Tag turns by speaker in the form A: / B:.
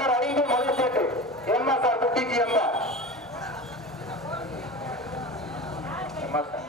A: number ஐந்து முதல் set MSR குட்டிக்கு எம்ஆர் எம்எஸ்ஆர் தூத்துக்குடி